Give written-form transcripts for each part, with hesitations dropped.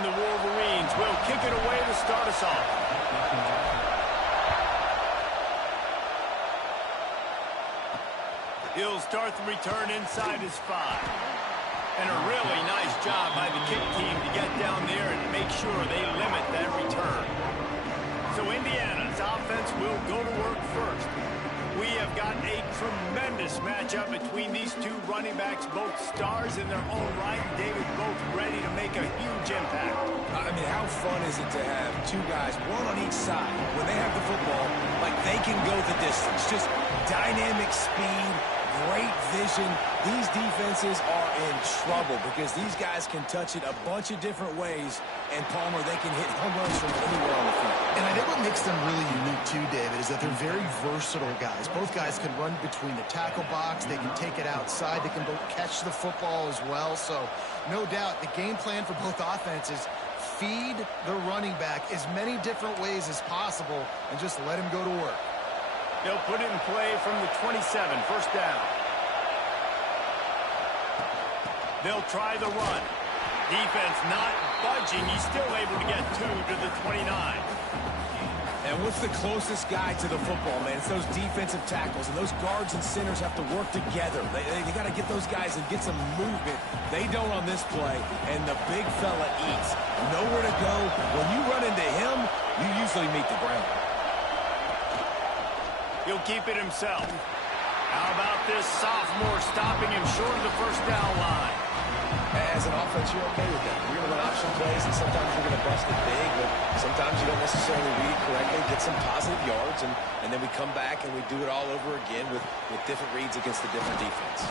And the Wolverines will kick it away to start us off. He'll start the return inside his 5. And a really nice job by the kick team to get down there and make sure they limit that return. So Indiana's offense will go to work first. We have got a tremendous matchup between these two running backs, both stars in their own right, and David, both ready to make a huge impact. I mean, how fun is it to have two guys, one on each side, when they have the football, like they can go the distance. Just dynamic speed, great vision. These defenses are in trouble because these guys can touch it a bunch of different ways, and Palmer, they can hit home runs from anywhere on the field. And I think what makes them really unique too, David, is that they're very versatile guys. Both guys can run between the tackle box. They can take it outside. They can both catch the football as well. So no doubt the game plan for both offenses, feed the running back as many different ways as possible and just let him go to work. They'll put it in play from the 27, first down. They'll try the run. Defense not budging. He's still able to get 2 to the 29. And what's the closest guy to the football, man? It's those defensive tackles, and those guards and centers have to work together. They got to get those guys and get some movement. They don't on this play, and the big fella eats. Nowhere to go. When you run into him, you usually meet the ground. He'll keep it himself. How about this sophomore stopping him short of the first down line? As an offense, you're okay with that. You're going to run option plays, and sometimes you're going to bust it big, but sometimes you don't necessarily read it correctly, get some positive yards, and then we come back and we do it all over again with different reads against the different defense.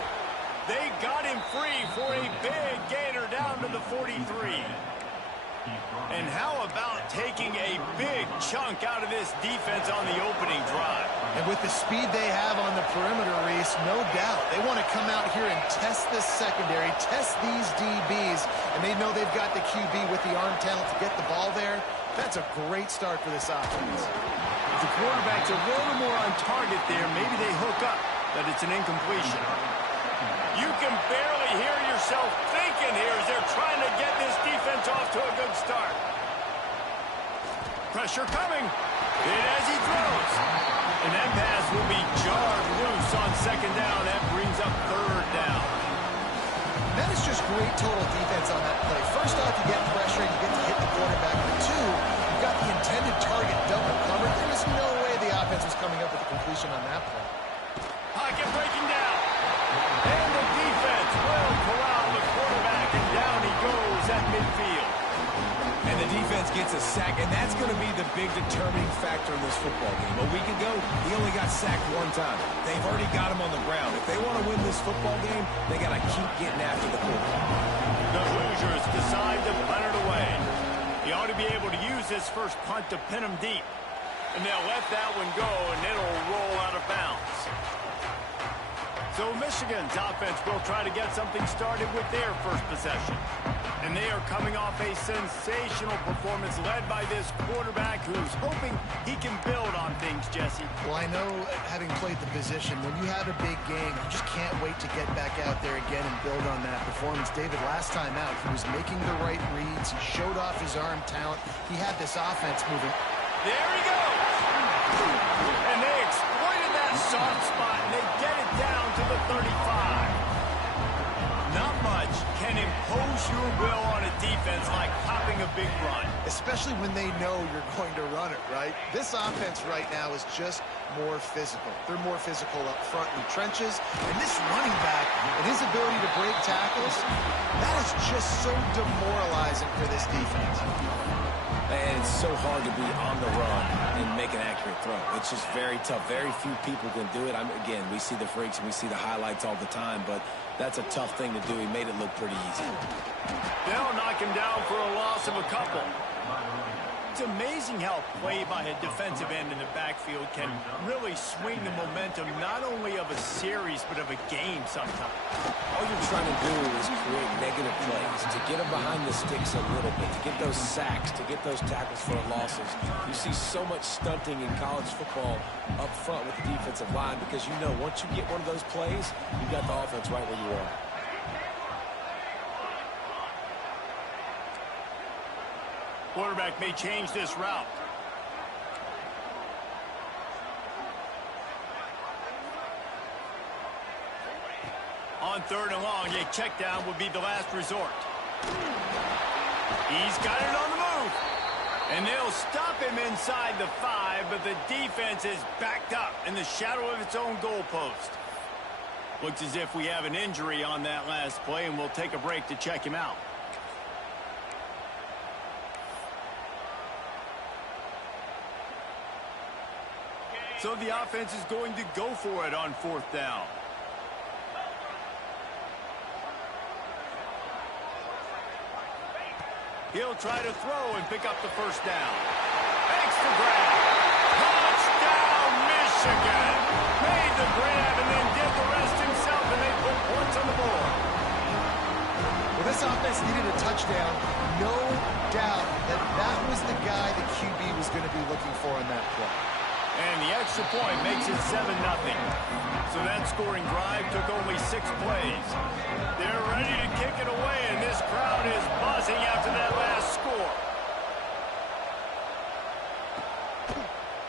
They got him free for a big gainer down to the 43. And how about taking a big chunk out of this defense on the opening drive? And with the speed they have on the perimeter, Reese, no doubt, they want to come out here and test this secondary, test these DBs, and they know they've got the QB with the arm talent to get the ball there. That's a great start for this offense. If the quarterback's a little more on target there, maybe they hook up, but it's an incompletion. You can barely hear yourself thinking here as they're trying to get this defense off to a good start. Pressure coming. Hit as he throws. And that pass will be jarred loose on second down. That brings up third down. That is just great total defense on that play. First off, you get pressure, you get to hit the quarterback. But two, you've got the intended target double covered. There is no way the offense was coming up with a completion on that play. Pocket breaking down. And the defense will corral the quarterback, and down he goes at midfield. And the defense gets a sack, and that's going to be the big determining factor in this football game. A week ago, he only got sacked one time. They've already got him on the ground. If they want to win this football game, they got to keep getting after the quarterback. The Hoosiers decide to punt it away. He ought to be able to use his first punt to pin him deep. And they'll let that one go, and it'll roll out of bounds. So Michigan's offense will try to get something started with their first possession. And they are coming off a sensational performance led by this quarterback who's hoping he can build on things, Jesse. Well, I know, having played the position, when you have a big game, you just can't wait to get back out there again and build on that performance. David, last time out, he was making the right reads. He showed off his arm talent. He had this offense moving. There he goes! And they exploited that soft spot, and they get it down to the 35. Not much can impose your will on a defense like popping a big run. Especially when they know you're going to run it, right? This offense right now is just more physical. They're more physical up front in the trenches. And this running back and his ability to break tackles, that is just so demoralizing for this defense. And it's so hard to be on the run and make an accurate throw. It's just very tough. Very few people can do it. Again, we see the freaks and we see the highlights all the time, but that's a tough thing to do. He made it look pretty easy. They'll knock him down for a loss of a couple. It's amazing how play by a defensive end in the backfield can really swing the momentum not only of a series but of a game sometimes. All you're trying to do is create negative plays, to get them behind the sticks a little bit, to get those sacks, to get those tackles for losses. You see so much stunting in college football up front with the defensive line because you know once you get one of those plays, you've got the offense right where you are. quarterback may change this route. On 3rd and long, a check down would be the last resort. He's got it on the move. And they'll stop him inside the 5, but the defense is backed up in the shadow of its own goalpost. Looks as if we have an injury on that last play, and we'll take a break to check him out. So the offense is going to go for it on 4th down. He'll try to throw and pick up the 1st down. Makes the grab. Touchdown, Michigan. Made the grab and then did the rest himself, and they put points on the board. Well, this offense needed a touchdown. No doubt that that was the guy the QB was going to be looking for on that play. And the extra point makes it 7-0. So that scoring drive took only 6 plays. They're ready to kick it away, and this crowd is buzzing after that last score.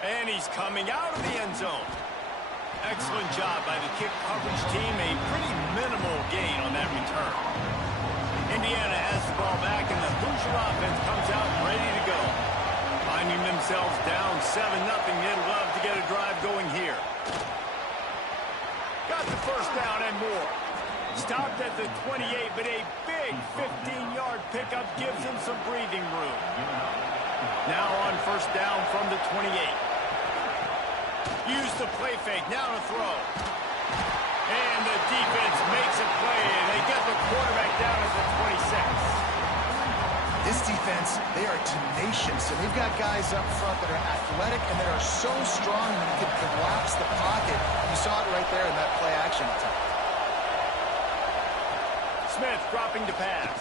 And he's coming out of the end zone. Excellent job by the kick coverage team. A pretty minimal gain on that return. Indiana has the ball back, and the Hoosier offense comes out ready to go. Finding themselves down 7-0, they'd love to get a drive going here. Got the 1st down and more. Stopped at the 28, but a big 15-yard pickup gives him some breathing room. Now on 1st down from the 28. Use the play fake, now to throw. And the defense makes a play, and they get the quarterback down at the 26. This defense, they are tenacious, and they've got guys up front that are athletic and that are so strong that you can collapse the pocket. You saw it right there in that play action attack. Smith dropping to pass.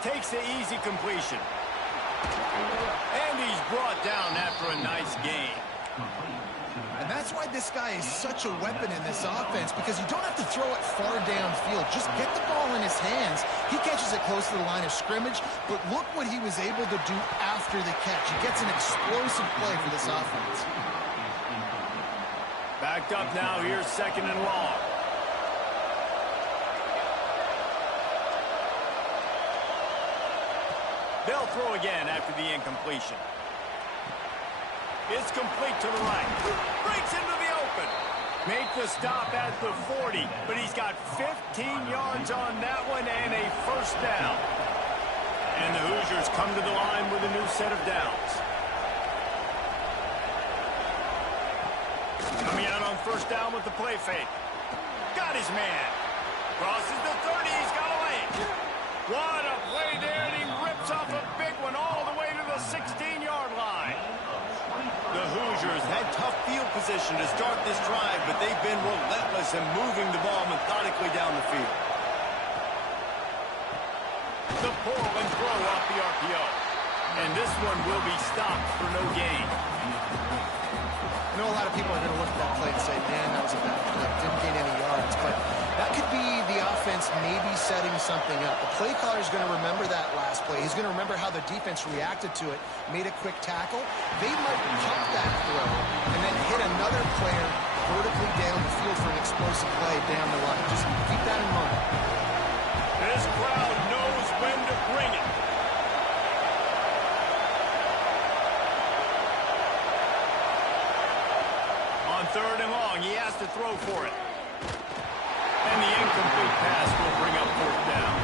Takes the easy completion. And he's brought down after a nice gain. And that's why this guy is such a weapon in this offense, because you don't have to throw it far downfield. Just get the ball in his hands. He catches it close to the line of scrimmage, but look what he was able to do after the catch. He gets an explosive play for this offense. Backed up now, here's 2nd and long. They'll throw again after the incompletion. It's complete to the right. Breaks into the open. Make the stop at the 40, but he's got 15 yards on that one and a 1st down. And the Hoosiers come to the line with a new set of downs. Coming out on 1st down with the play fake. Got his man. Crosses the 30, he's got a lane. What a play there, and he rips off a big one all the way to the 16-yard line. The Hoosiers had tough field position to start this drive, but they've been relentless in moving the ball methodically down the field. The pull and throw off the RPO. And this one will be stopped for no gain. I know a lot of people are going to look at that play and say, man, that was a bad play. Didn't gain any yards. But that could be the offense maybe setting something up. The play caller is going to remember that last play. He's going to remember how the defense reacted to it, made a quick tackle. They might pump that throw and then hit another player vertically down the field for an explosive play down the line. Just keep that in mind. This crowd knows when to bring it. On 3rd and long, he has to throw for it. And the incomplete pass will bring up 4th down.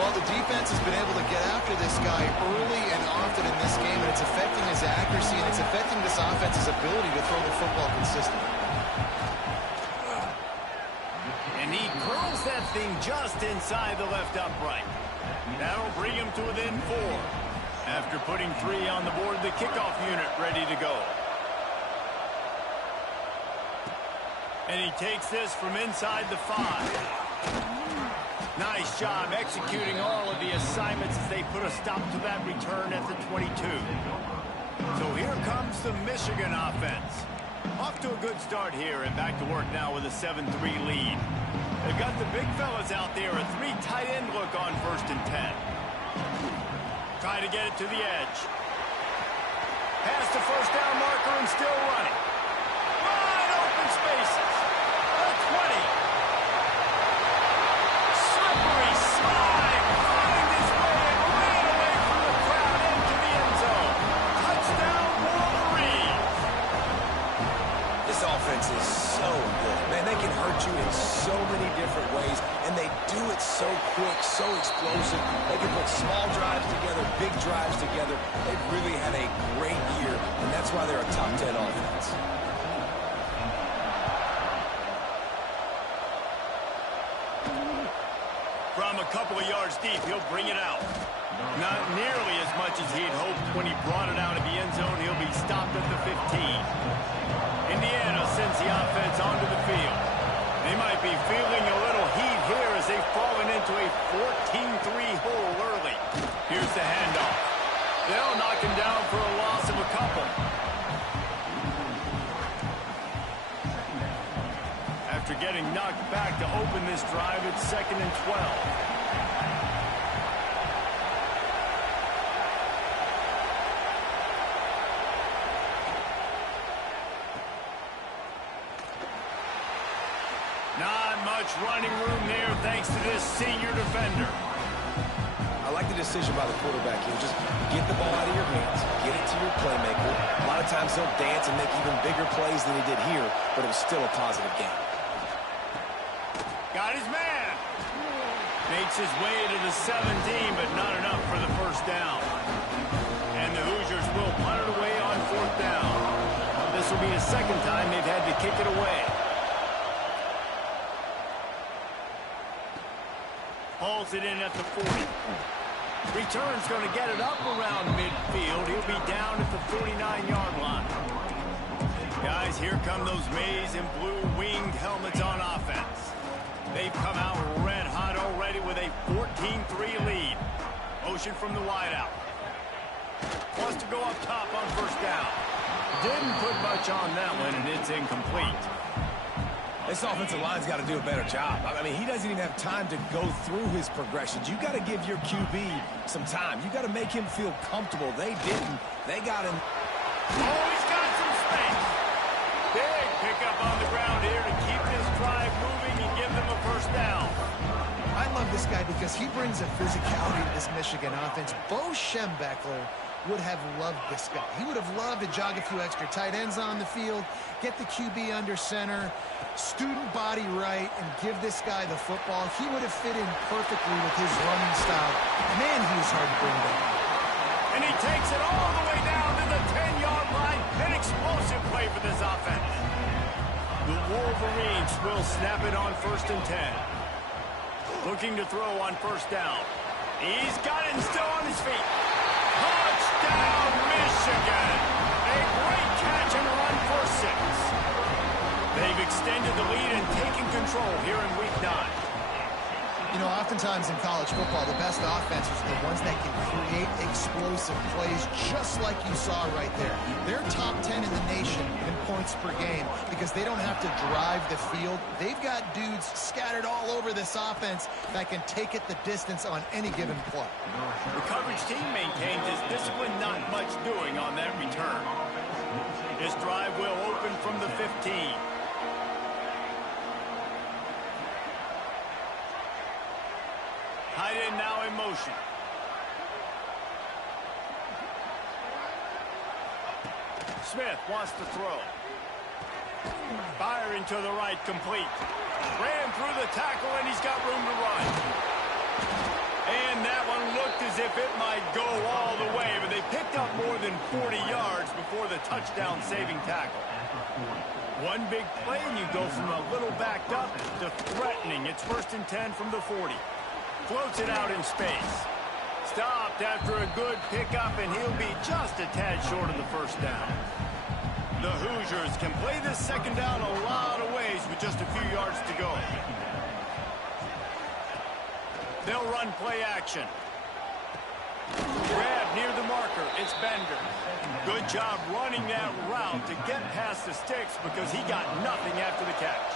Well, the defense has been able to get after this guy early and often in this game, and it's affecting his accuracy, and it's affecting this offense's ability to throw the football consistently. And he curls that thing just inside the left upright. That'll bring him to within 4. After putting 3 on the board, the kickoff unit ready to go. And he takes this from inside the 5. Nice job executing all of the assignments as they put a stop to that return at the 22. So here comes the Michigan offense. Off to a good start here and back to work now with a 7-3 lead. They've got the big fellas out there, a 3 tight end look on 1st and 10. Try to get it to the edge. Past the first down marker and still running. Wide open spaces. The 20. Slippery slide. Find his way and ran away from the crowd into the end zone. Touchdown, Wolverines. This offense is so good. Man, they can hurt you in so many different ways, and they do it so quick, so explosive. They can put small drives together, big drives together. They've really had a great year, and that's why they're a top 10 offense. From a couple of yards deep, he'll bring it out. Not nearly as much as he'd hoped when he brought it out of the end zone. He'll be stopped at the 15. Indiana sends the offense onto the field. They might be feeling a little heat here as they've fallen into a 14-3 hole early. Here's the handoff. They'll knock him down for a loss of a couple. After getting knocked back to open this drive, it's 2nd and 12. Not much running room there thanks to this senior defender. I like the decision by the quarterback here. Just get the ball out of your hands, get it to your playmaker. A lot of times he'll dance and make even bigger plays than he did here, but it was still a positive game. Got his man. Makes his way to the 17, but not enough for the first down. And the Hoosiers will punt it away on 4th down. This will be the second time they've had to kick it away. Hauls it in at the 40. Return's going to get it up around midfield. He'll be down at the 49-yard line. Guys, here come those maize and blue winged helmets on offense. They've come out red hot already with a 14-3 lead. Motion from the wideout. Wants to go up top on first down. Didn't put much on that one, and it's incomplete. This offensive line's got to do a better job. I mean, he doesn't even have time to go through his progressions. You got to give your QB some time. You got to make him feel comfortable. They didn't. They got him. Oh, he's got some space. Big pickup on the ground here to keep this drive moving and give them a first down. I love this guy because he brings a physicality to this Michigan offense. Bo Schembechler would have loved this guy. He would have loved to jog a few extra tight ends on the field, get the QB under center, student body right, and give this guy the football. He would have fit in perfectly with his running style. Man, he was hard to bring down. And he takes it all the way down to the 10-yard line. An explosive play for this offense. The Wolverines will snap it on 1st and 10. Looking to throw on first down. He's got it and still on his feet. Touchdown, Michigan. A great catch and run for 6. They've extended the lead and taken control here in week 9. You know, oftentimes in college football, the best offenses are the ones that can create explosive plays, just like you saw right there. They're top 10 in the nation in points per game because they don't have to drive the field. They've got dudes scattered all over this offense that can take it the distance on any given play. The coverage team maintains his discipline, not much doing on that return. This drive will open from the 15. Tight end now in motion. Smith wants to throw. Firing to the right, complete. Ran through the tackle, and he's got room to run. And that one looked as if it might go all the way, but they picked up more than 40 yards before the touchdown-saving tackle. One big play, and you go from a little backed up to threatening. It's 1st and 10 from the 40. Floats it out in space. Stopped after a good pickup, and he'll be just a tad short of the first down. The Hoosiers can play this second down a lot of ways with just a few yards to go. They'll run play action. Grab near the marker. It's Bender. Good job running that route to get past the sticks because he got nothing after the catch.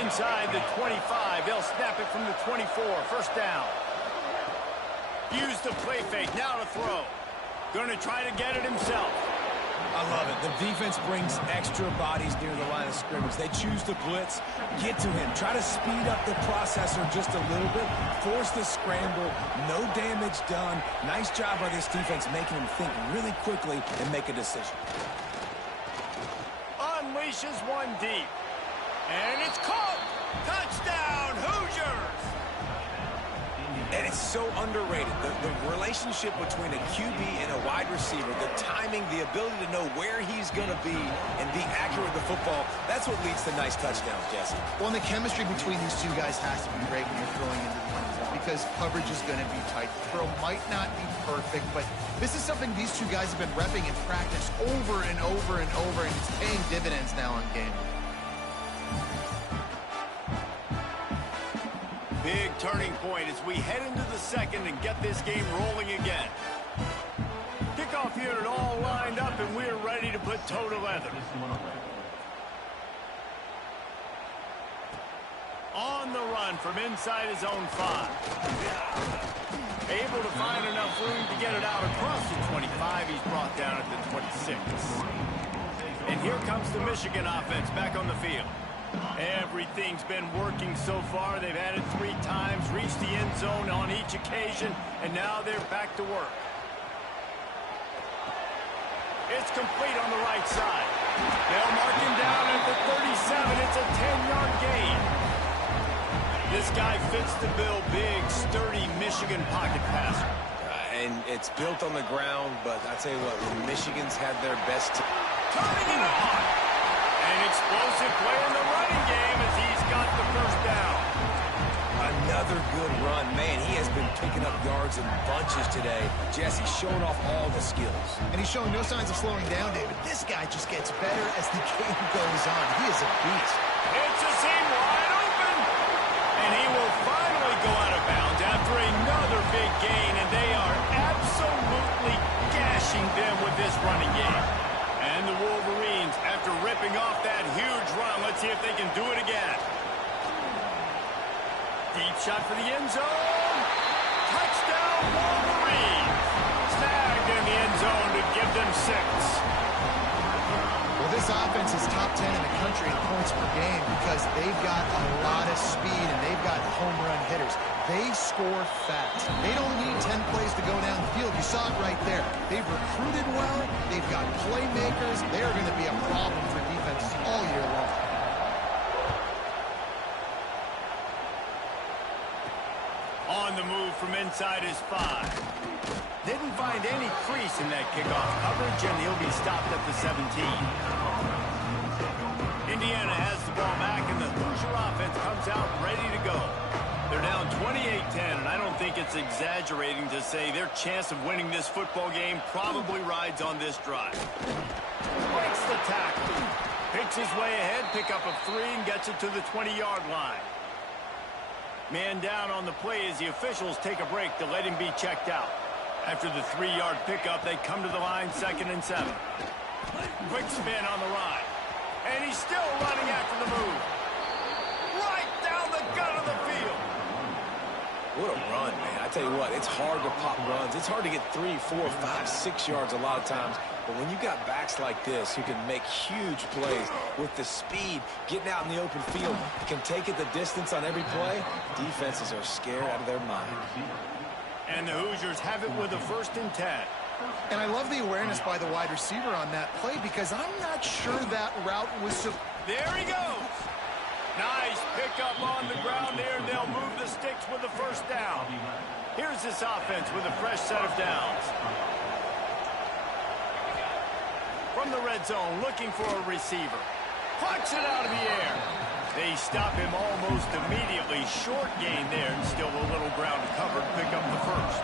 Inside the 25, they'll snap it from the 24. First down. Use the play fake. Now to throw. Going to try to get it himself. I love it. The defense brings extra bodies near the line of scrimmage. They choose to blitz, get to him, try to speed up the processor just a little bit, force the scramble, no damage done. Nice job by this defense making him think really quickly and make a decision. Unleashes one deep. And it's caught. Touchdown, Hoosiers. And it's so underrated. The relationship between a QB and a wide receiver, the timing, the ability to know where he's going to be and be accurate with the football, that's what leads to nice touchdowns, Jesse. Well, and the chemistry between these two guys has to be great when you're throwing into the end zone because coverage is going to be tight. The throw might not be perfect, but this is something these two guys have been repping in practice over and over and over, and it's paying dividends now in game. Big turning point as we head into the second and get this game rolling again. Kickoff unit all lined up, and we're ready to put toe to leather. On the run from inside his own 5. Able to find enough room to get it out across the 25. He's brought down at the 26. And here comes the Michigan offense back on the field. Everything's been working so far. They've had it 3 times, reached the end zone on each occasion, and now they're back to work. It's complete on the right side. They'll mark him down at the 37. It's a 10-yard gain. This guy fits the bill. Big, sturdy Michigan pocket passer. And it's built on the ground, but I tell you what, when Michigan's had their best... Turning it on! An explosive play in the running game as he's got the first down. Another good run. Man, he has been picking up yards in bunches today. Jesse showing off all the skills. And he's showing no signs of slowing down, David. This guy just gets better as the game goes on. He is a beast. It's a seam wide open. And he will finally go out of bounds after another big gain, and they are absolutely gashing them with this running game. And the Wolverines, after ripping off that huge run, let's see if they can do it again. Deep shot for the end zone. Touchdown, Wolverines. Snagged in the end zone to give them 6. Well, this offense is top 10 in the country in points per game because they've got a lot of speed and they've got home run hitters. They score fast. They don't need 10 plays to go down the field. You saw it right there. They've recruited well. They've got playmakers. They're going to be a problem for defenses all year long. On the move from inside his 5. Didn't find any crease in that kickoff coverage, and he'll be stopped at the 17. Indiana has the ball back, and the Hoosier offense comes out ready to go. They're down 28-10, and I don't think it's exaggerating to say their chance of winning this football game probably rides on this drive. Breaks the tackle. Picks his way ahead, pick up a 3, and gets it to the 20-yard line. Man down on the play as the officials take a break to let him be checked out. After the 3-yard pickup, they come to the line 2nd and 7. Quick spin on the ride. And he's still running after the move. Right down the gut of the field. What a run, man. I tell you what, it's hard to pop runs. It's hard to get 3, 4, 5, 6 yards a lot of times. But when you got backs like this who can make huge plays with the speed, getting out in the open field, can take it the distance on every play, defenses are scared out of their mind. And the Hoosiers have it with a 1st and 10. And I love the awareness by the wide receiver on that play because I'm not sure that route was so... There he goes. Nice pickup on the ground there. They'll move the sticks with the 1st down. Here's this offense with a fresh set of downs. From the red zone, looking for a receiver. Plucks it out of the air. They stop him almost immediately. Short gain there, and still a little ground to cover to pick up the 1st.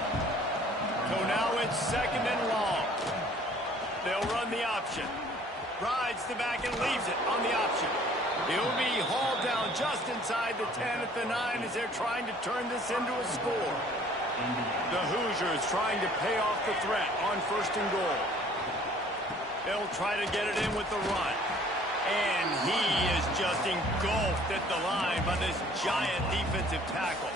So now it's 2nd and long. They'll run the option. Rides the back and leaves it on the option. He'll be hauled down just inside the 10 at the 9 as they're trying to turn this into a score. The Hoosiers trying to pay off the threat on 1st and goal. They'll try to get it in with the run. And he is just engulfed at the line by this giant defensive tackle.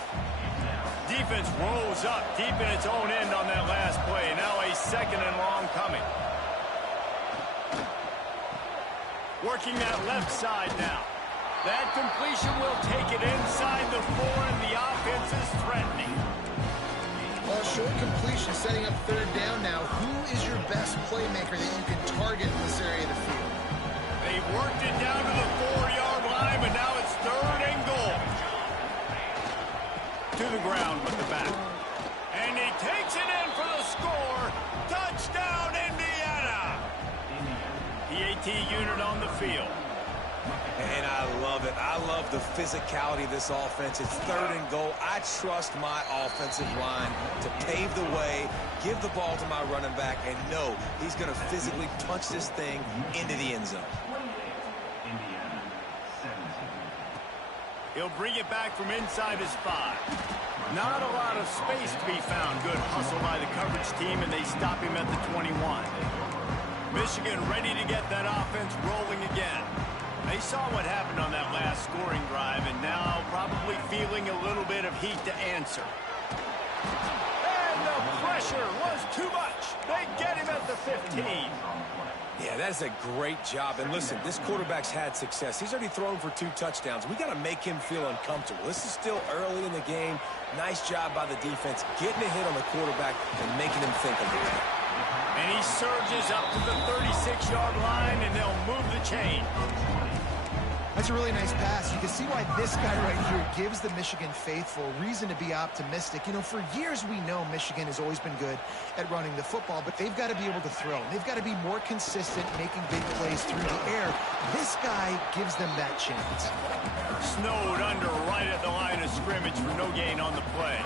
Defense rolls up deep in its own end on that last play. Now a 2nd and long coming. Working that left side now. That completion will take it inside the 4, and the offense is threatening. Well, short completion setting up 3rd down now. Who is your best playmaker that you can target in this area of the field? They've worked it down to the 4-yard line, but now it's 3rd and goal. To the ground with the back. And he takes it in for the score. Touchdown, Indiana! The AT unit on the field. And I love it. I love the physicality of this offense. It's 3rd and goal. I trust my offensive line to pave the way, give the ball to my running back, and know he's going to physically punch this thing into the end zone. He'll bring it back from inside his 5. Not a lot of space to be found. Good hustle by the coverage team, and they stop him at the 21. Michigan ready to get that offense rolling again. They saw what happened on that last scoring drive, and now probably feeling a little bit of heat to answer. And the pressure was too much. They get him at the 15. Yeah, that's a great job. And listen, this quarterback's had success. He's already thrown for 2 touchdowns. We got to make him feel uncomfortable. This is still early in the game. Nice job by the defense, getting a hit on the quarterback and making him think a little bit. And he surges up to the 36-yard line, and they'll move the chain. That's a really nice pass. You can see why this guy right here gives the Michigan faithful reason to be optimistic. You know, for years we know Michigan has always been good at running the football, but they've got to be able to throw. They've got to be more consistent making big plays through the air. This guy gives them that chance. Snowed under right at the line of scrimmage for no gain on the play.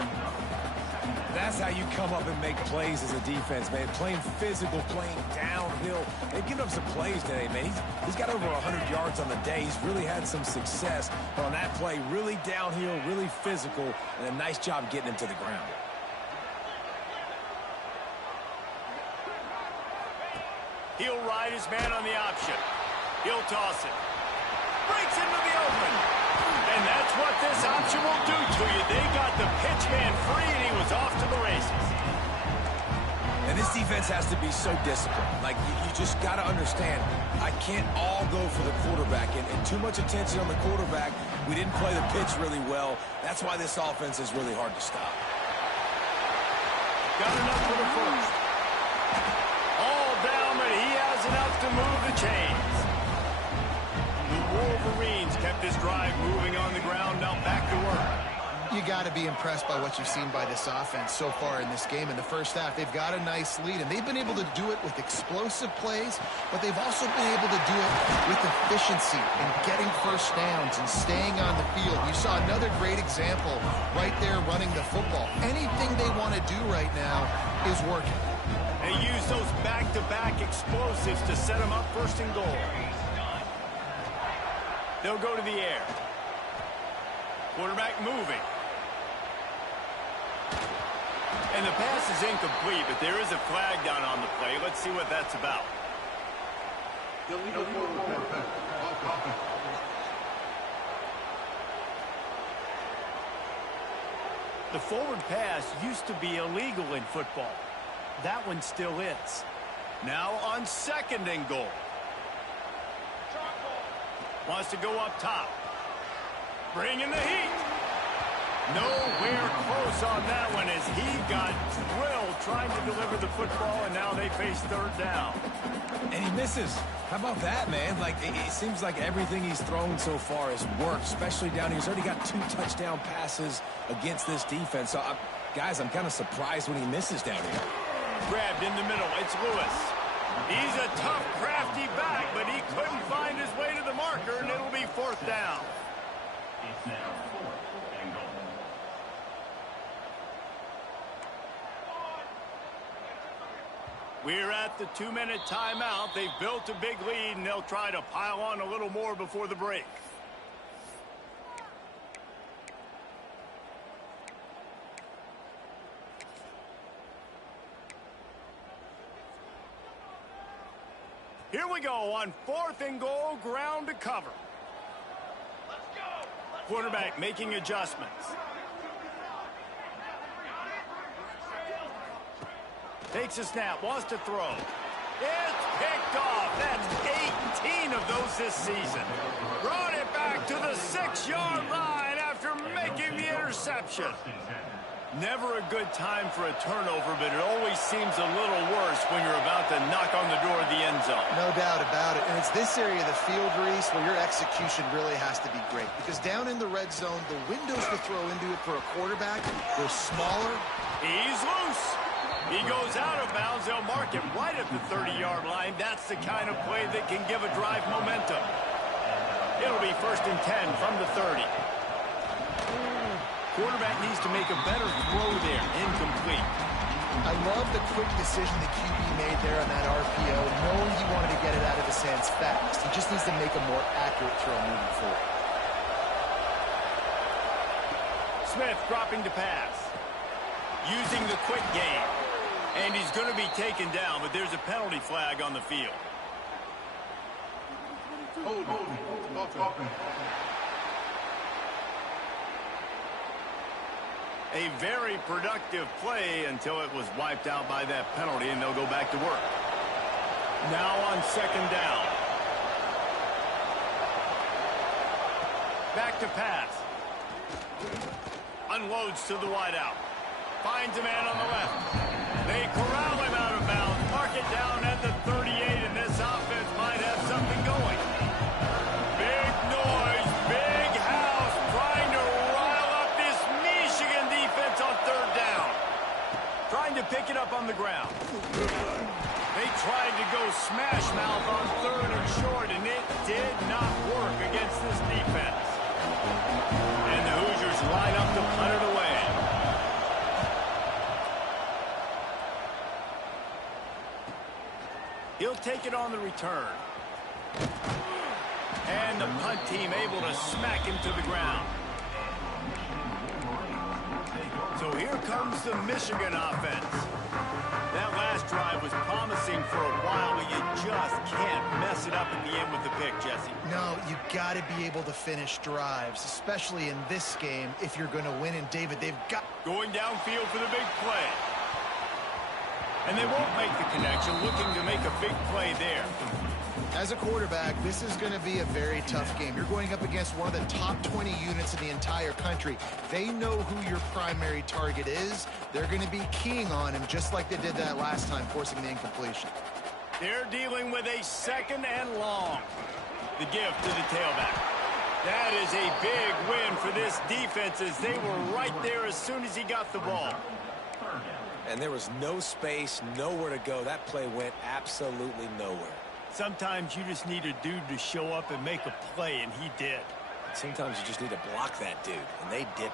That's how you come up and make plays as a defense, man. Playing physical, playing downhill. They've given up some plays today, man. He's got over 100 yards on the day. He's really had some success. But on that play, really downhill, really physical, and a nice job getting him to the ground. He'll ride his man on the option. He'll toss it. Breaks into the open. And that's what this option will do to you. They got the pitch man free, and he was off to the races. And this defense has to be so disciplined. Like, you just got to understand, I can't all go for the quarterback. And too much attention on the quarterback. We didn't play the pitch really well. That's why this offense is really hard to stop. Got enough for the first. All down, but he has enough to move the chains. The Wolverines kept this drive moving on the ground. Now back to work. You got to be impressed by what you've seen by this offense so far in this game. In the first half, they've got a nice lead, and they've been able to do it with explosive plays, but they've also been able to do it with efficiency and getting first downs and staying on the field. You saw another great example right there running the football. Anything they want to do right now is working. They use those back-to-back explosives to set them up 1st and goal. They'll go to the air. Quarterback moving. And the pass is incomplete, but there is a flag down on the play. Let's see what that's about. The forward pass used to be illegal in football. That one still is. Now on 2nd and goal. Wants to go up top. Bringing the heat. Nowhere close on that one as he got drilled trying to deliver the football, and now they face 3rd down. And he misses. How about that, man? Like, it seems like everything he's thrown so far has worked, especially down here. He's already got 2 touchdown passes against this defense. So, guys, I'm kind of surprised when he misses down here. Grabbed in the middle. It's Lewis. He's a tough, crafty back, but he couldn't find his way to the marker, and it'll be 4th down. It's now 4th and goal. We're at the 2-minute timeout. They've built a big lead, and they'll try to pile on a little more before the break. Here we go on 4th and goal, ground to cover. Quarterback making adjustments. Takes a snap, wants to throw. It's picked off. That's 18 of those this season. Brought it back to the 6-yard line after making the interception. Never a good time for a turnover, but it always seems a little worse when you're about to knock on the door of the end zone. No doubt about it. And it's this area of the field, Reese, where your execution really has to be great. Because down in the red zone, the windows to throw into it for a quarterback were smaller. He's loose. He goes out of bounds. They'll mark him right at the 30-yard line. That's the kind of play that can give a drive momentum. It'll be 1st and 10 from the 30. Quarterback needs to make a better throw there. Incomplete. I love the quick decision the QB made there on that RPO, knowing he wanted to get it out of his hands fast. He just needs to make a more accurate throw moving forward. Smith dropping to pass. Using the quick game. And he's going to be taken down, but there's a penalty flag on the field. A very productive play until it was wiped out by that penalty, and they'll go back to work. Now on 2nd down. Back to pass. Unloads to the wideout. Finds a man on the left. They corral him out of bounds. Mark it down at the 38, and this offense might have something going. Big noise, big house, trying to rile up this Michigan defense on 3rd down. Trying to pick it up on the ground. They tried to go smash mouth on 3rd and short, and it did not work against this defense. And the Hoosiers line up to punt it away. He'll take it on the return. And the punt team able to smack him to the ground. So here comes the Michigan offense. That last drive was promising for a while, but you just can't mess it up at the end with the pick, Jesse. No, you got to be able to finish drives, especially in this game if you're going to win. And David, they've got... Going downfield for the big play. And they won't make the connection, looking to make a big play there. As a quarterback, this is going to be a very tough game. You're going up against one of the top 20 units in the entire country. They know who your primary target is. They're going to be keying on him just like they did that last time, forcing the incompletion. They're dealing with a 2nd and long. The give to the tailback. That is a big win for this defense as they were right there as soon as he got the ball. And there was no space, nowhere to go. That play went absolutely nowhere. Sometimes you just need a dude to show up and make a play, and he did. Sometimes you just need to block that dude, and they didn't.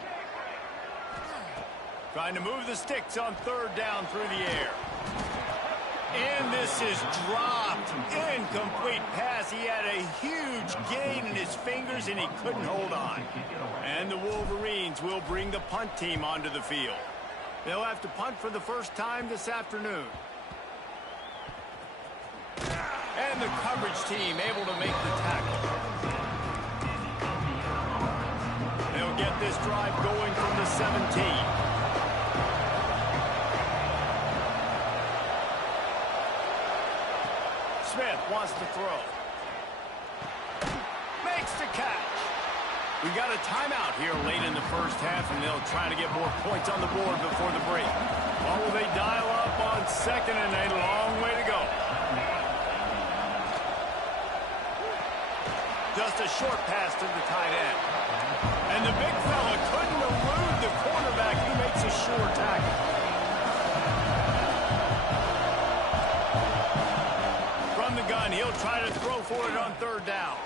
Trying to move the sticks on 3rd down through the air. And this is dropped. Incomplete pass. He had a huge gain in his fingers, and he couldn't hold on. And the Wolverines will bring the punt team onto the field. They'll have to punt for the first time this afternoon. And the coverage team able to make the tackle. They'll get this drive going from the 17. Smith wants to throw. Makes the catch. We got a timeout here late in the first half, and they'll try to get more points on the board before the break. Or will they dial up on 2nd and a long way to go? Just a short pass to the tight end. And the big fella couldn't elude the cornerback. He makes a sure tackle. From the gun, he'll try to throw for it on 3rd down.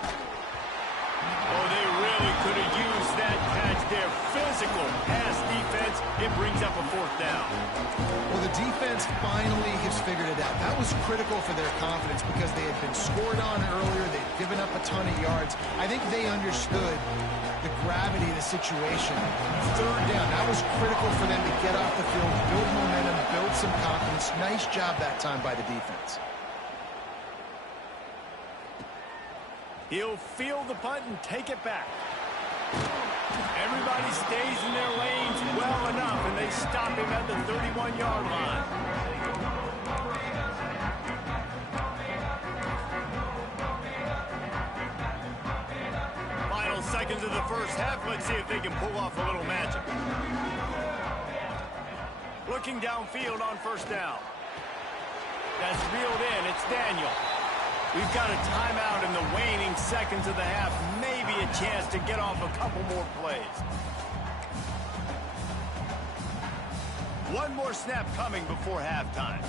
Oh, they really could have used that catch there. Physical pass defense. It brings up a 4th down. Well, the defense finally has figured it out. That was critical for their confidence because they had been scored on earlier. They'd given up a ton of yards. I think they understood the gravity of the situation. 3rd down, that was critical for them to get off the field, build momentum, build some confidence. Nice job that time by the defense. He'll field the punt and take it back. Everybody stays in their lanes well enough, and they stop him at the 31-yard line. into the first half. Let's see if they can pull off a little magic. Looking downfield on first down. That's reeled in. It's Daniel. We've got a timeout in the waning seconds of the half. Maybe a chance to get off a couple more plays. One more snap coming before halftime.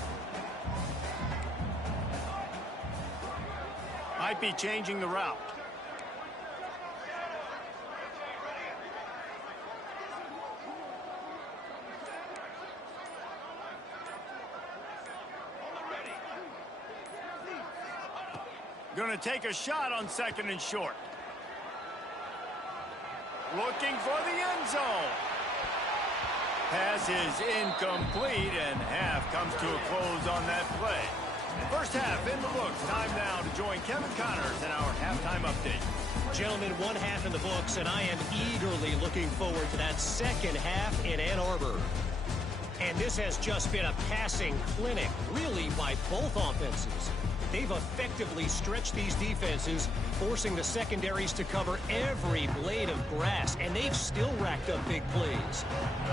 Might be changing the route. Going to take a shot on second and short. Looking for the end zone. Pass is incomplete, and half comes to a close on that play. First half in the books. Time now to join Kevin Connors in our halftime update. Gentlemen, one half in the books, and I am eagerly looking forward to that second half in Ann Arbor. And this has just been a passing clinic, really, by both offenses. They've effectively stretched these defenses, forcing the secondaries to cover every blade of grass, and they've still racked up big plays.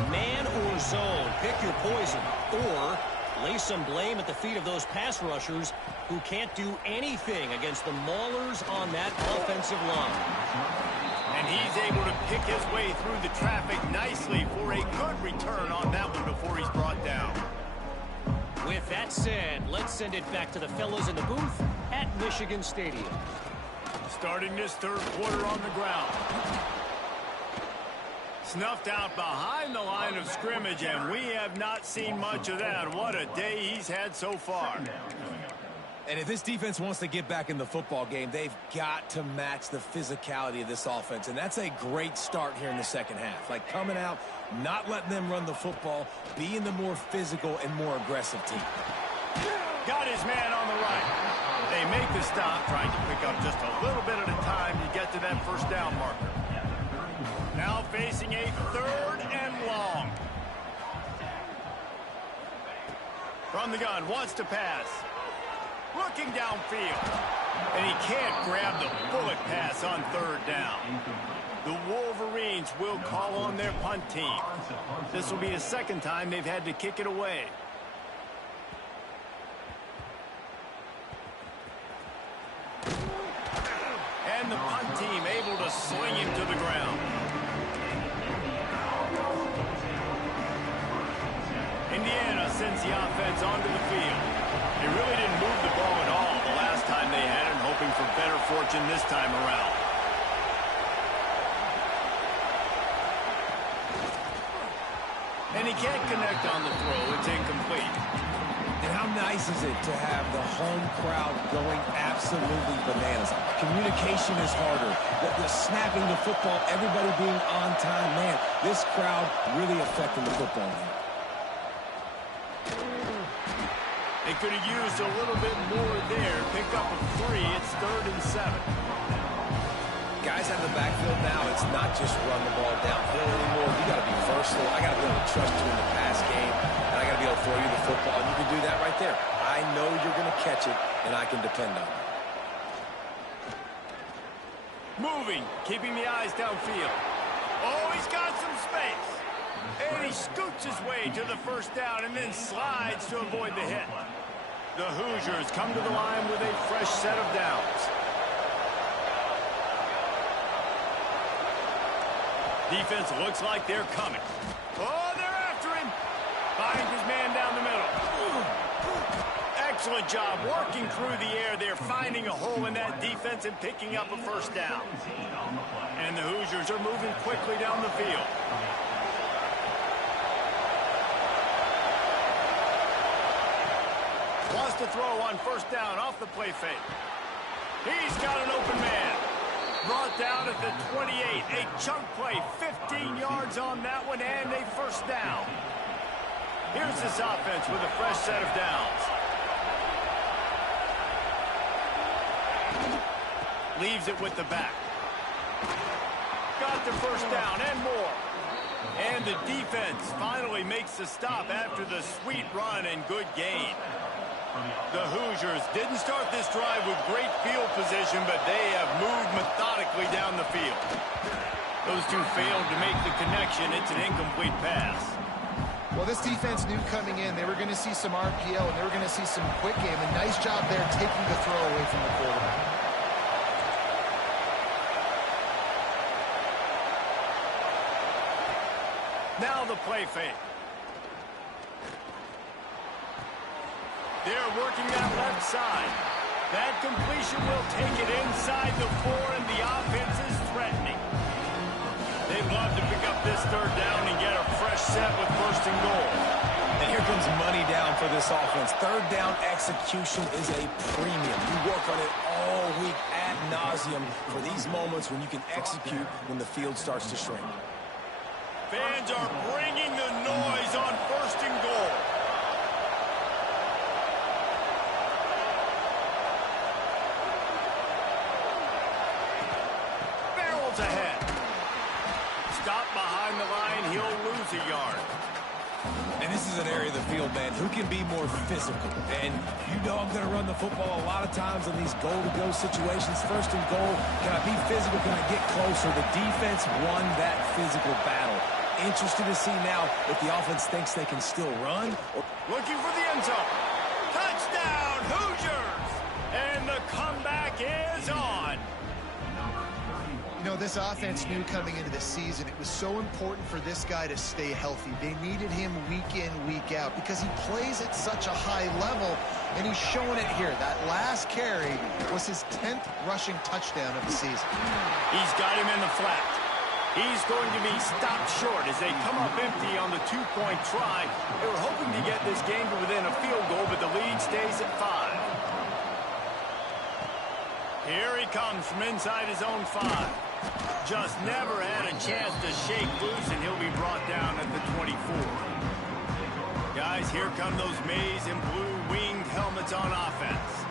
Man or zone, pick your poison, or lay some blame at the feet of those pass rushers who can't do anything against the maulers on that offensive line. And he's able to pick his way through the traffic nicely for a good return on that one before he's brought down. With that said, let's send it back to the fellows in the booth at Michigan Stadium. Starting this third quarter on the ground. Snuffed out behind the line of scrimmage, and we have not seen much of that. What a day he's had so far. And if this defense wants to get back in the football game, they've got to match the physicality of this offense. And that's a great start here in the second half. Like coming out, not letting them run the football, being the more physical and more aggressive team. Got his man on the right. They make the stop, trying to pick up just a little bit at a time to get to that first down marker. Now facing a third and long. From the gun, wants to pass. Looking downfield. And he can't grab the bullet pass on third down. The Wolverines will call on their punt team. This will be the second time they've had to kick it away. And the punt team able to sling him to the ground. Indiana sends the offense onto the field. They really didn't move the ball at all the last time they had it, hoping for better fortune this time around. And he can't connect on the throw. It's incomplete. And how nice is it to have the home crowd going absolutely bananas? Communication is harder. The snapping the football, everybody being on time. Man, this crowd really affecting the football game. They could have used a little bit more there. Pick up a 3. It's 3rd and 7. Guys out of the backfield now, it's not just run the ball downhill anymore. You got to be versatile. I got to be able to trust you in the pass game, and I got to be able to throw you the football, and you can do that right there. I know you're going to catch it, and I can depend on it. Moving, keeping the eyes downfield. Oh, he's got some space. And he scoots his way to the first down and then slides to avoid the hit. The Hoosiers come to the line with a fresh set of downs. Defense looks like they're coming. Oh, they're after him. Finds his man down the middle. Excellent job working through the air there, finding a hole in that defense and picking up a first down. And the Hoosiers are moving quickly down the field. Wants to throw on first down off the play fake. He's got an open man. Brought down at the 28. A chunk play, 15 yards on that one, and a first down. Here's this offense with a fresh set of downs. Leaves it with the back. Got the first down and more. And the defense finally makes the stop after the sweet run and good gain. The Hoosiers didn't start this drive with great field position, but they have moved methodically down the field. Those two failed to make the connection. It's an incomplete pass. Well, this defense knew coming in they were going to see some RPO and they were going to see some quick game. And nice job there taking the throw away from the quarterback. Now the play fake. They're working that left side. That completion will take it inside the 4, and the offense is threatening. They'd love to pick up this third down and get a fresh set with first and goal. And here comes money down for this offense. Third down execution is a premium. You work on it all week ad nauseum for these moments when you can execute when the field starts to shrink. Fans are bringing the noise on first and goal. Barrels ahead. Stop behind the line, he'll lose a yard. And this is an area of the field, man, who can be more physical. And you know I'm going to run the football a lot of times in these goal-to-go situations. First and goal, can I be physical? Can I get closer? The defense won that physical battle. Interested to see now if the offense thinks they can still run. Looking for the end zone. Touchdown, Hoosiers! And the comeback is on. You know, this offense knew coming into the season it was so important for this guy to stay healthy. They needed him week in, week out because he plays at such a high level, and he's showing it here. That last carry was his 10th rushing touchdown of the season. He's got him in the flat. He's going to be stopped short as they come up empty on the two-point try. They were hoping to get this game to within a field goal, but the lead stays at 5. Here he comes from inside his own 5. Just never had a chance to shake loose, and he'll be brought down at the 24. Guys, here come those maize and blue winged helmets on offense.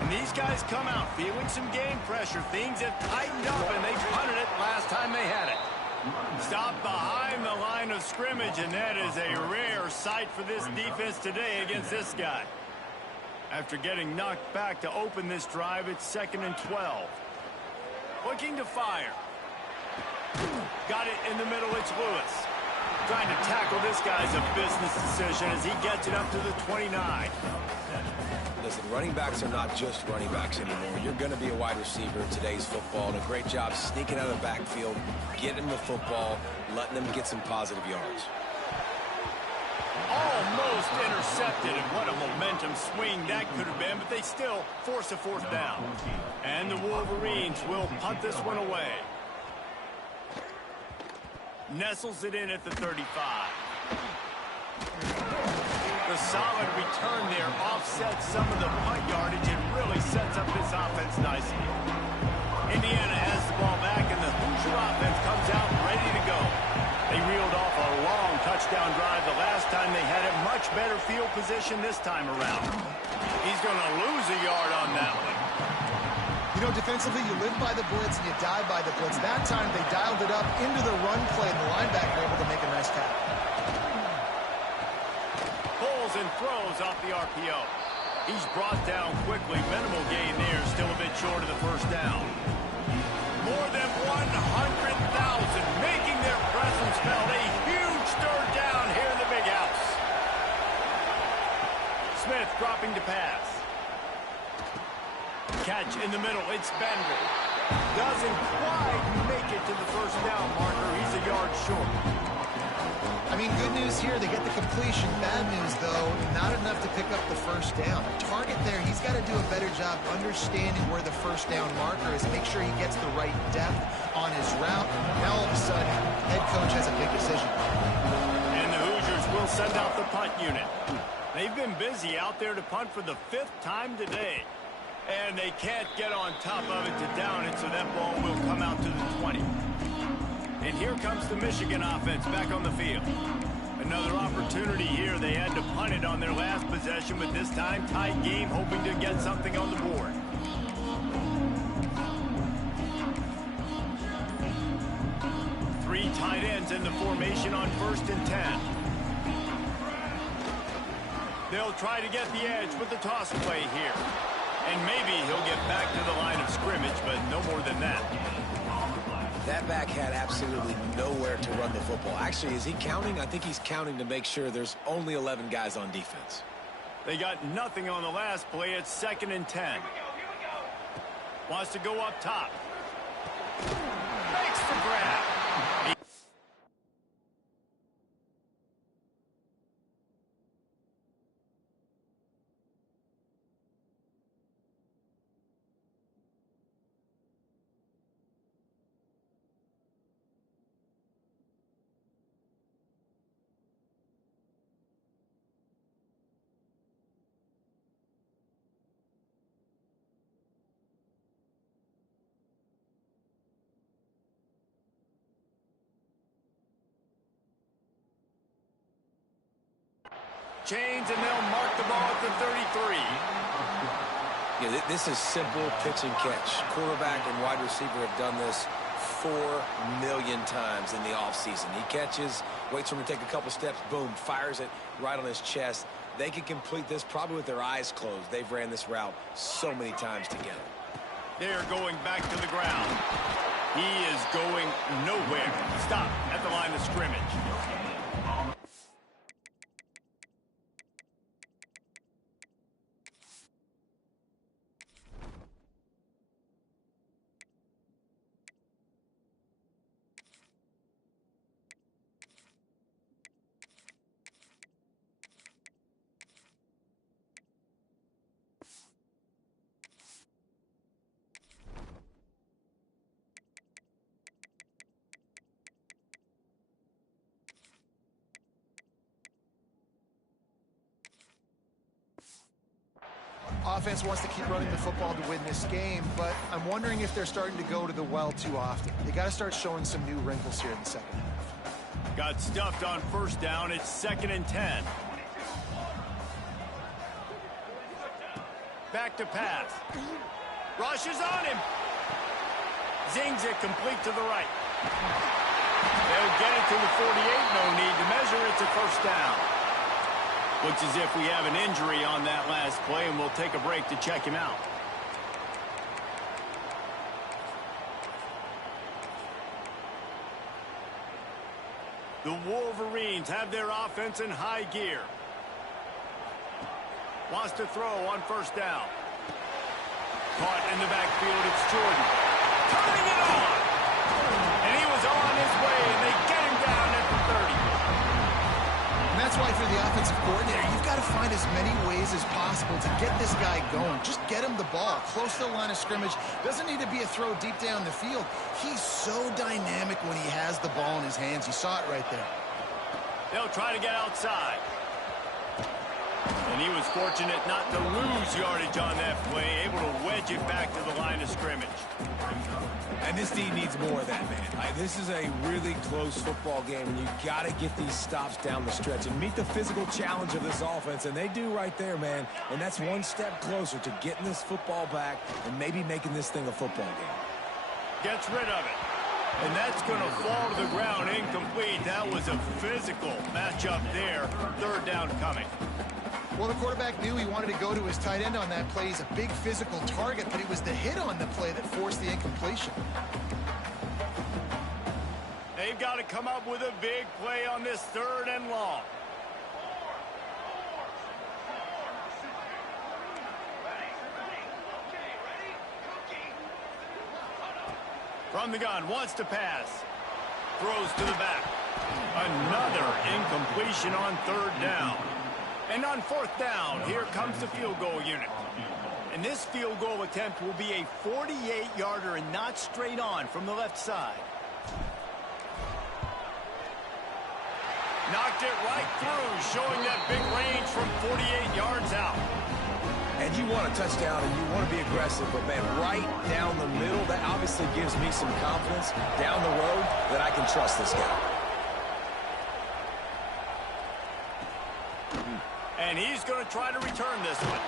And these guys come out feeling some game pressure. Things have tightened up, and they punted it last time they had it. Stop behind the line of scrimmage, and that is a rare sight for this defense today against this guy. After getting knocked back to open this drive, it's 2nd and 12. Looking to fire. Got it in the middle, it's Lewis. Trying to tackle this guy's a business decision as he gets it up to the 29. Listen, running backs are not just running backs anymore. You're going to be a wide receiver in today's football, and a great job sneaking out of the backfield, getting the football, letting them get some positive yards. Almost intercepted, and what a momentum swing that could have been, but they still force a 4th down. And the Wolverines will punt this one away. Nestles it in at the 35. The solid return there offsets some of the punt yardage and really sets up this offense nicely. Indiana has the ball back, and the Hoosier offense comes out ready to go. They reeled off a long touchdown drive the last time they had it. Much better field position this time around. He's going to lose a yard on that one. You know, defensively, you live by the blitz and you die by the blitz. That time, they dialed it up into the run play, and the linebacker able to make a nice tackle. Pulls and throws off the RPO. He's brought down quickly. Minimal gain there, still a bit short of the first down. More than 100,000 making their presence felt. A huge third down here in the big house. Smith dropping to pass. Catch in the middle, it's Bender. Doesn't quite make it to the first down marker. He's a yard short. I mean, good news here, they get the completion. Bad news, though, not enough to pick up the first down. Target there, he's got to do a better job understanding where the first down marker is, make sure he gets the right depth on his route. Now, all of a sudden, head coach has a big decision. And the Hoosiers will send out the punt unit. They've been busy out there to punt for the 5th time today. And they can't get on top of it to down it, so that ball will come out to the 20. And here comes the Michigan offense back on the field. Another opportunity here. They had to punt it on their last possession, but this time tight game, hoping to get something on the board. Three tight ends in the formation on 1st and 10. They'll try to get the edge with the toss play here. And maybe he'll get back to the line of scrimmage, but no more than that. That back had absolutely nowhere to run the football. Actually, is he counting? I think he's counting to make sure there's only 11 guys on defense. They got nothing on the last play. It's 2nd and 10. Wants to go up top. Makes the grab. Chains, and they'll mark the ball at the 33. Yeah, this is simple pitch and catch. Quarterback and wide receiver have done this 4 million times in the offseason. He catches, waits for him to take a couple steps, boom, fires it right on his chest. They can complete this probably with their eyes closed. They've ran this route so many times together. They're going back to the ground. He is going nowhere. Stop at the line of scrimmage. Offense wants to keep running the football to win this game, but I'm wondering if they're starting to go to the well too often. They got to start showing some new wrinkles here in the second half. Got stuffed on 1st down. It's 2nd and 10. Back to pass. Rushes on him. Zings it complete to the right. They'll get it to the 48. No need to measure. It's a 1st down. Looks as if we have an injury on that last play, and we'll take a break to check him out. The Wolverines have their offense in high gear. Wants to throw on 1st down. Caught in the backfield, it's Jordan. Turning it on! And he was on his way, and they get him down at the 30. And that's why for the offensive coordinator, you've got to find as many ways as possible to get this guy going. Just get him the ball close to the line of scrimmage. Doesn't need to be a throw deep down the field. He's so dynamic when he has the ball in his hands. You saw it right there. They'll try to get outside. And he was fortunate not to lose yardage on that play, able to wedge it back to the line of scrimmage. And this team needs more of that, man. This is a really close football game, and you got to get these stops down the stretch and meet the physical challenge of this offense, and they do right there, man. And that's one step closer to getting this football back and maybe making this thing a football game. Gets rid of it. And that's going to fall to the ground incomplete. That was a physical matchup there. 3rd down coming. Well, the quarterback knew he wanted to go to his tight end on that play. He's a big physical target, but it was the hit on the play that forced the incompletion. They've got to come up with a big play on this 3rd and long. From the gun, wants to pass. Throws to the back. Another incompletion on 3rd down. And on 4th down, here comes the field goal unit. And this field goal attempt will be a 48-yarder and not straight on from the left side. Knocked it right through, showing that big range from 48 yards out. And you want a touchdown and you want to be aggressive, but, man, right down the middle, that obviously gives me some confidence down the road that I can trust this guy. And he's going to try to return this one.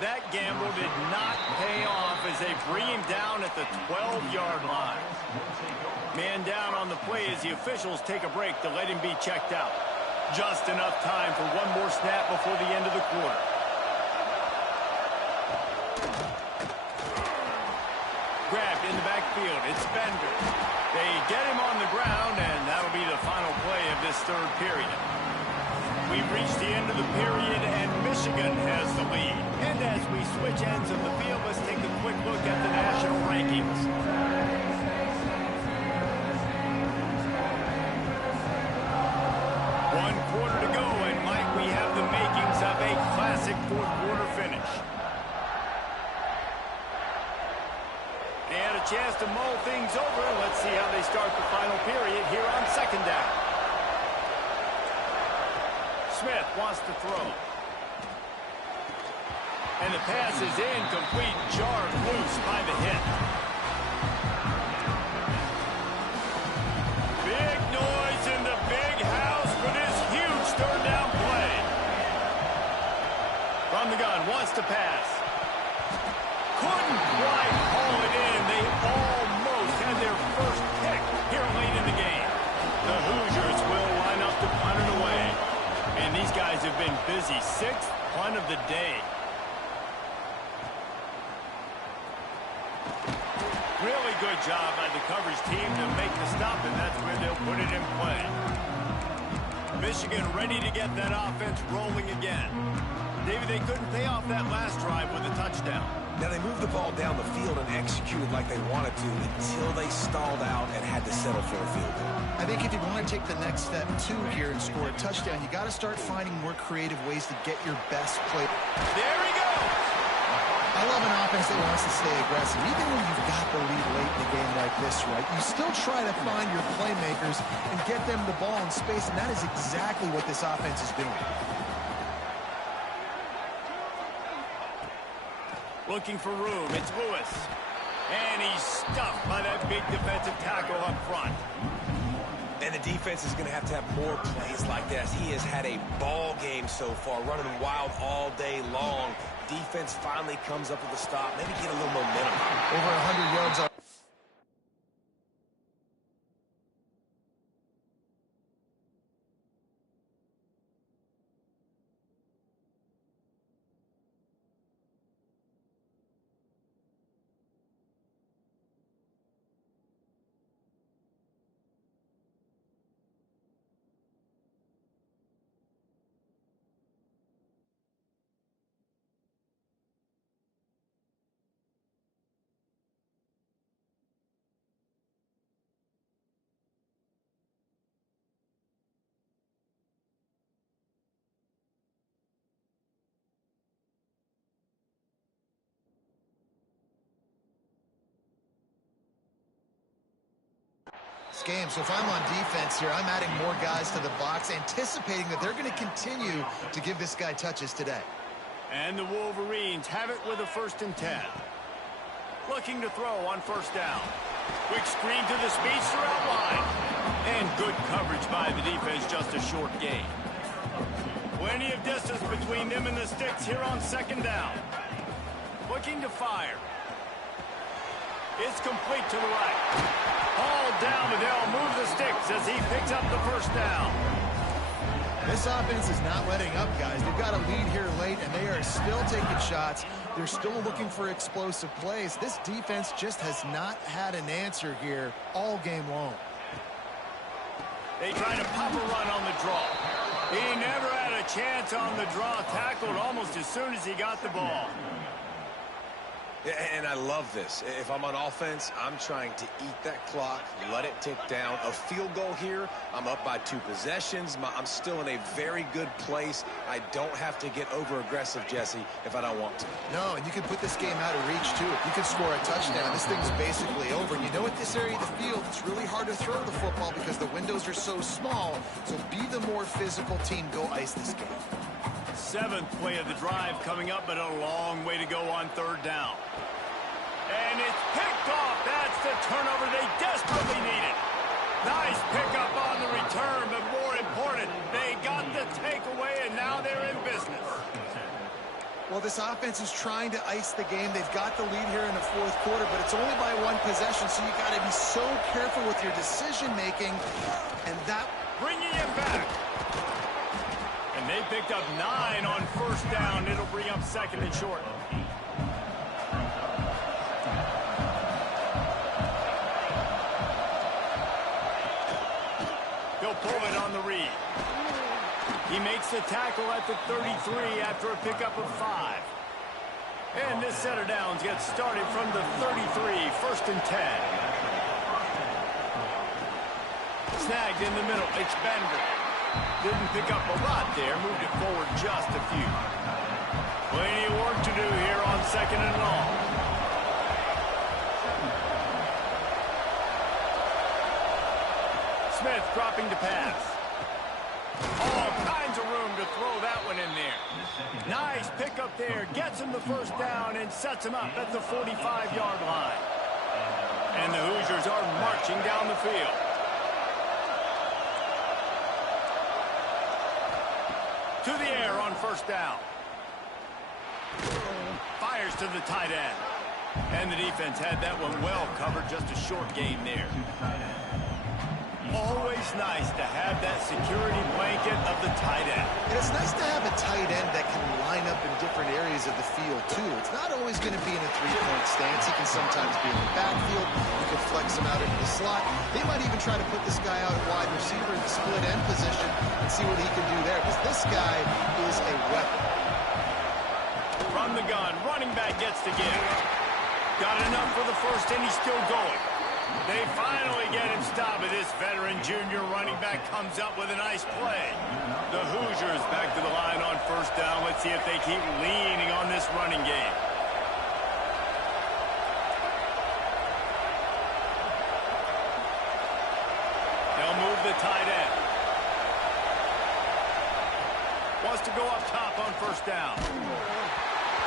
That gamble did not pay off as they bring him down at the 12-yard line. Man down on the play as the officials take a break to let him be checked out. Just enough time for one more snap before the end of the quarter. Grabbed in the backfield. It's defender. They get him on the ground, and that'll be the final play of this third period. We've reached the end of the period, and Michigan has the lead. And as we switch ends of the field, let's take a quick look at the national rankings. One quarter to go, and Mike, we have the makings of a classic fourth-quarter finish. They had a chance to mull things over. Let's see how they start the final period here on second down. Smith wants to throw. And the pass is incomplete, jarred loose by the hit. Big noise in the big house for this huge third down play. From the gun, wants to pass. Couldn't quite haul it in. They almost had their first pick here late in the game. The Hoosiers will line up to punt it away. And these guys have been busy. Sixth punt of the day. Really good job by the coverage team to make the stop, and that's where they'll put it in play. Michigan ready to get that offense rolling again. David, they couldn't pay off that last drive with a touchdown. Now, they moved the ball down the field and executed like they wanted to until they stalled out and had to settle for a field goal. I think if you want to take the next step, too, here and score a touchdown, you got to start finding more creative ways to get your best play. There he goes! I love an offense that wants to stay aggressive. Even when you've got the lead late in a game like this, right, you still try to find your playmakers and get them the ball in space, and that is exactly what this offense is doing. Looking for room, it's Lewis. And he's stuffed by that big defensive tackle up front. And the defense is going to have more plays like this. He has had a ball game so far, running wild all day long. Defense finally comes up with a stop, maybe get a little momentum. Over 100 yards on. Game. So if I'm on defense here, I'm adding more guys to the box, anticipating that they're going to continue to give this guy touches today. And the Wolverines have it with a 1st and 10. Looking to throw on first down. Quick screen to the speedster outline. And good coverage by the defense, just a short gain. Plenty of distance between them and the sticks here on second down. Looking to fire. It's complete to the right. Hauled down, but they'll move the sticks as he picks up the first down. This offense is not letting up, guys. They've got a lead here late, and they are still taking shots. They're still looking for explosive plays. This defense just has not had an answer here all game long. They try to pop a run on the draw. He never had a chance on the draw, tackled almost as soon as he got the ball. And I love this. If I'm on offense, I'm trying to eat that clock, let it tick down. A field goal here, I'm up by 2 possessions. I'm still in a very good place. I don't have to get over-aggressive, Jesse, if I don't want to. No, and you can put this game out of reach, too. If you can score a touchdown, this thing's basically over. You know, at this area of the field, it's really hard to throw the football because the windows are so small. So be the more physical team. Go ice this game. 7th play of the drive coming up, but a long way to go on third down. And it's picked off. That's the turnover they desperately needed. Nice pickup on the return, but more important, they got the takeaway, and now they're in business. Well, this offense is trying to ice the game. They've got the lead here in the 4th quarter, but it's only by 1 possession, so you got to be so careful with your decision-making, and that... Bringing it back. And they picked up 9 on first down. It'll bring up 2nd and short. He'll pull it on the read. He makes the tackle at the 33 after a pickup of 5. And this set of downs gets started from the 33, 1st and 10. Snagged in the middle, it's Bender. Didn't pick up a lot there, moved it forward just a few. Plenty of work to do here on 2nd and long. Smith dropping to pass. All kinds of room to throw that one in there. Nice pickup there. Gets him the 1st down and sets him up at the 45-yard line. And the Hoosiers are marching down the field. To the air on 1st down. Fires to the tight end. And the defense had that one well covered. Just a short gain there. Always nice to have that security blanket of the tight end. And it's nice to have a tight end that can line up in different areas of the field, too. It's not always going to be in a three-point stance. He can sometimes be in the backfield. You can flex him out into the slot. They might even try to put this guy out at wide receiver in the split end position and see what he can do there, because this guy is a weapon. From the gun, running back gets to give. Got enough for the 1st, and he's still going. They finally get him stopped, but this veteran junior running back comes up with a nice play. The Hoosiers back to the line on 1st down. Let's see if they keep leaning on this running game. They'll move the tight end. Wants to go up top on 1st down.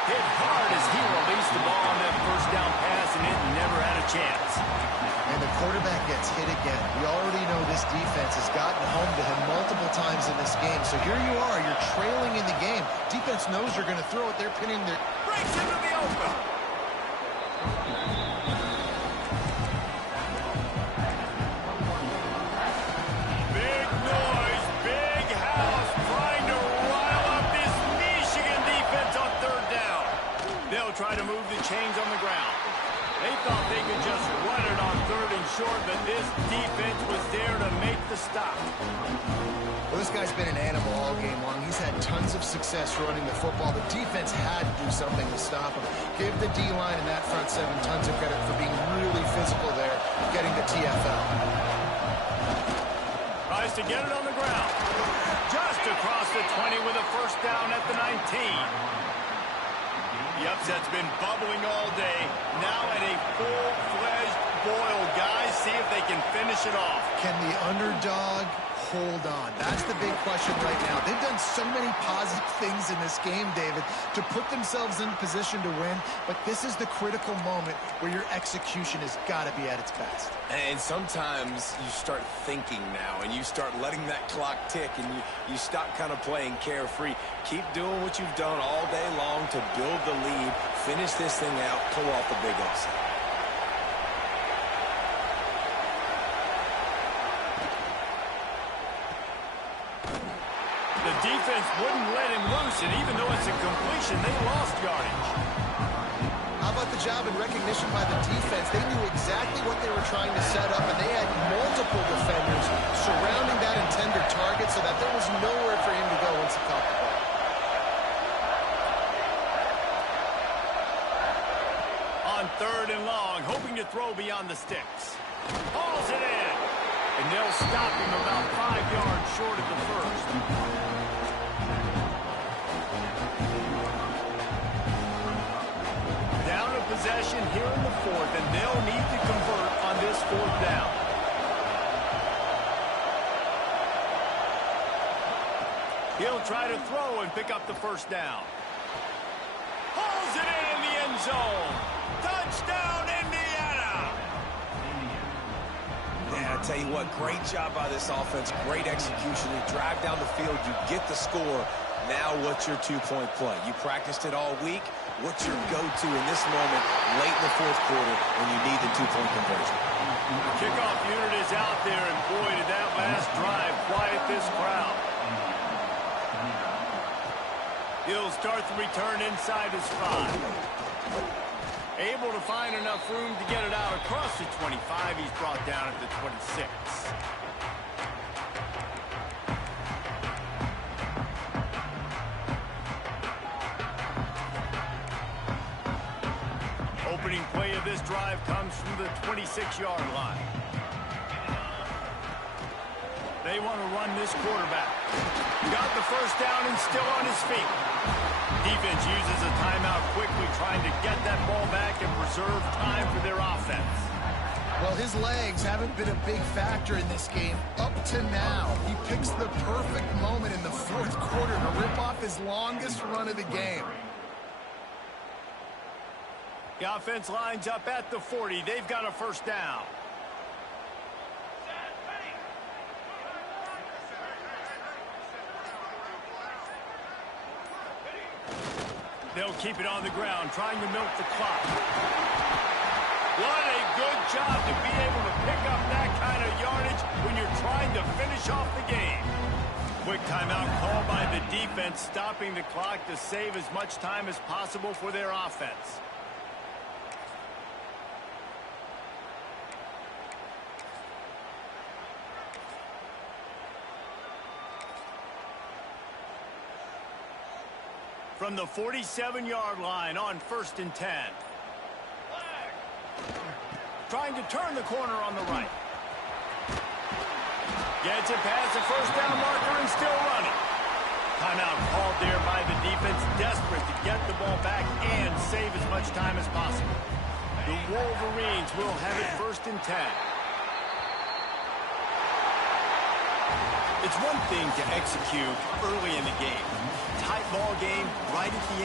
Hit hard as he released the ball on that 1st down pass, and it never had a chance. And the quarterback gets hit again. We already know this defense has gotten home to him multiple times in this game. So here you are, you're trailing in the game. Defense knows you're going to throw it. They're pinning their... Breaks into the open. Big noise, big house, trying to rile up this Michigan defense on 3rd down. They'll try to move the chains on the ground. They thought they could just run it on 3rd and short, but this defense was there to make the stop. Well, this guy's been an animal all game long. He's had tons of success running the football. The defense had to do something to stop him. Give the D-line and that front 7 tons of credit for being really physical there, getting the TFL. Tries to get it on the ground. Just across the 20 with a 1st down at the 19. The upset's been bubbling all day. Now at a full-fledged boil. Guys, see if they can finish it off. Can the underdog hold on? That's the big question right now. They've done so many positive things in this game, David, to put themselves in position to win, but this is the critical moment where your execution has got to be at its best. And sometimes you start thinking now, and you start letting that clock tick, and you stop kind of playing carefree. Keep doing what you've done all day long to build the lead, finish this thing out, pull off the big upset. The defense wouldn't let him loose, and even though it's a completion, they lost yardage. How about the job and recognition by the defense? They knew exactly what they were trying to set up, and they had multiple defenders surrounding that intended target so that there was nowhere for him to go once he caught the ball. On 3rd and long, hoping to throw beyond the sticks. Hauls it in, and they'll stop him about 5 yards short of the 1st. Possession here in the 4th, and they'll need to convert on this 4th down. He'll try to throw and pick up the 1st down. Hauls it in the end zone. Touchdown, Indiana! Yeah, I tell you what, great job by this offense, great execution. You drive down the field, you get the score. Now what's your 2-point play? You practiced it all week. What's your go-to in this moment late in the 4th quarter when you need the 2-point conversion? The kickoff unit is out there, and boy, did that last drive quiet this crowd. He'll start the return inside his 5. Able to find enough room to get it out across the 25. He's brought down at the 26. to the 26-yard line. They want to run this quarterback. Got the first down and still on his feet. Defense uses a timeout quickly, trying to get that ball back and preserve time for their offense. Well, his legs haven't been a big factor in this game up to now. He picks the perfect moment in the fourth quarter to rip off his longest run of the game. The offense lines up at the 40. They've got a first down. They'll keep it on the ground, trying to milk the clock. What a good job to be able to pick up that kind of yardage when you're trying to finish off the game. Quick timeout called by the defense, stopping the clock to save as much time as possible for their offense. From the 47-yard line on 1st and 10. Trying to turn the corner on the right. Gets it past the first down marker and still running. Timeout called there by the defense, desperate to get the ball back and save as much time as possible. The Wolverines will have it 1st and 10. It's one thing to execute early in the game. Tight ball game right at the end.